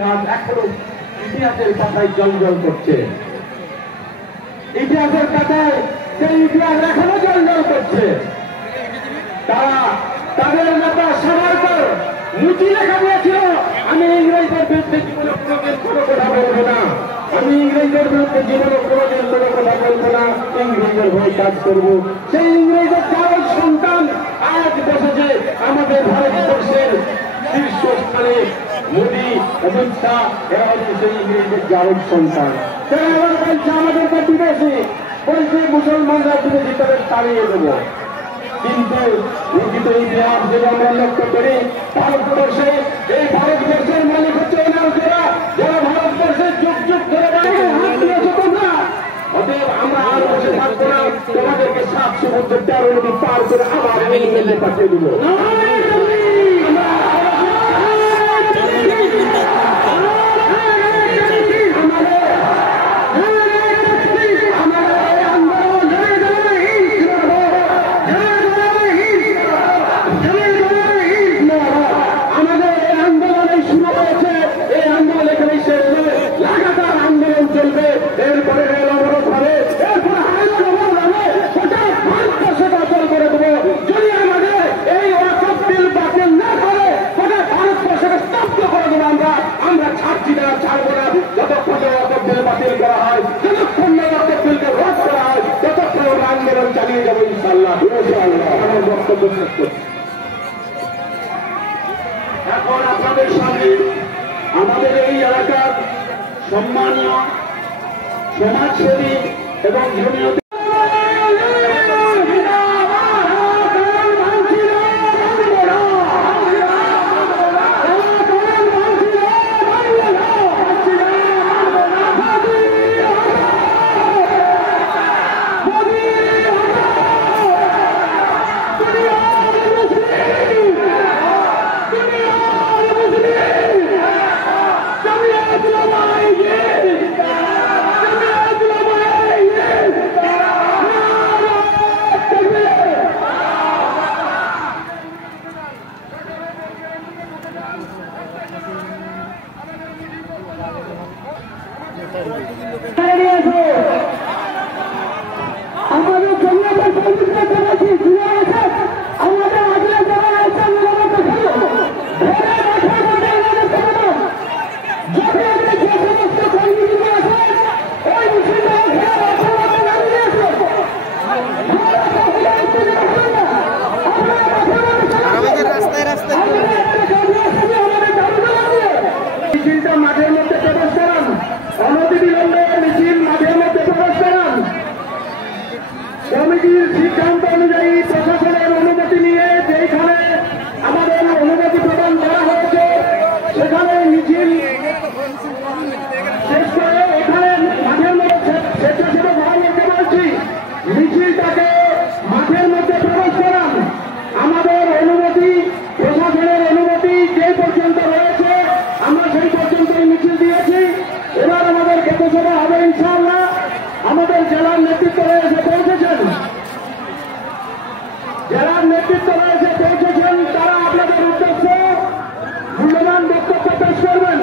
এখনো ইতিহাসের পাতায় জলজল করছে। ইতিহাসের পাতায় সেই ইতিহাস এখনো জলজল করছে। তারা তাদের নেতা সাভারকর মুচি লেখা দিয়েছিল, আমি ইংরেজদের বিরুদ্ধে জীবনে কোনোদিন কোনো কথা বলবো না, আমি ইংরেজদের বিরুদ্ধে জীবনে কোনোদিন কোনো কথা বলবো না, ইংরেজদের হয়ে কাজ করবো। সেই ইংরেজের চার সন্তান আজ বসেছে আমাদের ভারতবর্ষের শীর্ষস্থানে। মোদী, অমিত শাহ, এরা হচ্ছে সেই ইংরেজের জারক সন্তান। তারা আবার বলছে আমাদেরকে বিদেশি, বলছে মুসলমানরা বিদেশি তাদের তাড়িয়ে দেবো। কিন্তু লিখিত ইতিহাস যদি আমরা লক্ষ্য করি, ভারতবর্ষে এই ভারতবর্ষের মালিক হচ্ছে ওনারা, যারা ভারতবর্ষের যুগ যুগ ধরে হাত দিয়েছে তোমরা। অতএব আমরা আর বসে থাকবো না, তোমাদেরকে 7 সমুদ্র 13 নদী পার করে আবার ইংল্যান্ডে পাঠিয়ে দেবো। এখন আপনাদের সামনে আমাদের এই এলাকার সম্মানীয় সমাজসেবী এবং জমিয়ত সিদ্ধান্ত অনুযায়ী প্রশাসনের অনুমতি নিয়ে যেখানে আমাদের অনুমতি প্রদান করা হয়েছে সেখানে মিছিল শেষ করে এখানে মাঠের মধ্যে স্বেচ্ছাসেবক ভাইকে বলছি মিছিলটাকে মাঠের মধ্যে প্রবেশ করান। আমাদের অনুমতি, প্রশাসনের অনুমতি যে পর্যন্ত রয়েছে আমরা সেই পর্যন্তই মিছিল দিয়েছি। এবার আমাদের গেতসভা হবে ইনশাআল্লাহ। আমাদের জেলার নেতৃত্ব রয়েছে পৌঁছেছেন, জেলার নেতৃত্ব রয়েছে পৌঁছেছেন, তারা আপনাদের উদ্দেশ্যে মূল্যবান বক্তব্য পেশ করবেন।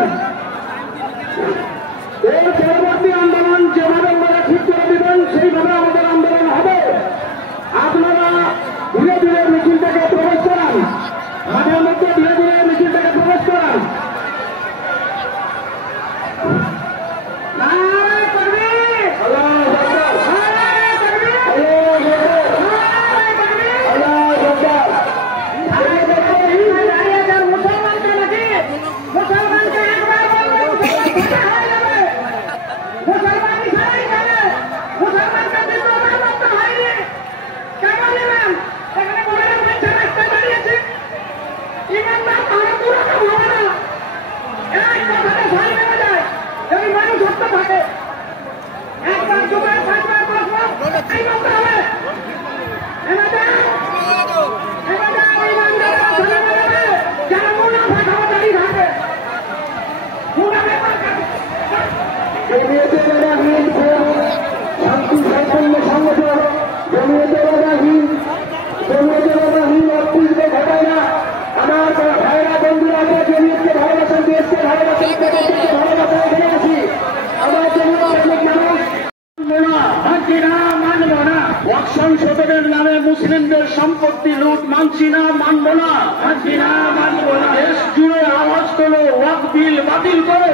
এর পরবর্তী আন্দোলন যেভাবে আপনারা ঠিক করে দেবেন সেইভাবে আমাদের আন্দোলন হবে। আপনারা ধীরে ধীরে মিছিলটাকে প্রবেশ করান, মাঠের মধ্যে ধীরে ধীরে মিছিলটাকে প্রবেশ করান। আমার ভাইরা বন্ধুরা, আমরা জমিয়তকে ভালোবাসেন, দেশকে ভালোবাসেন, প্রত্যেককে ভালোবাসেন, এখানে আছি। আমরা জমিয়তের মানুষ মানছি না, মানব না। ওয়াক্ফ সংশোধনের নামে মুসলিমদের সম্পত্তি লুট মানছি না, মানব না, মানছি না, মানব না। দেশ জুড়ে আওয়াজ তোলো, ওয়াক্ফ বিল বাতিল করো।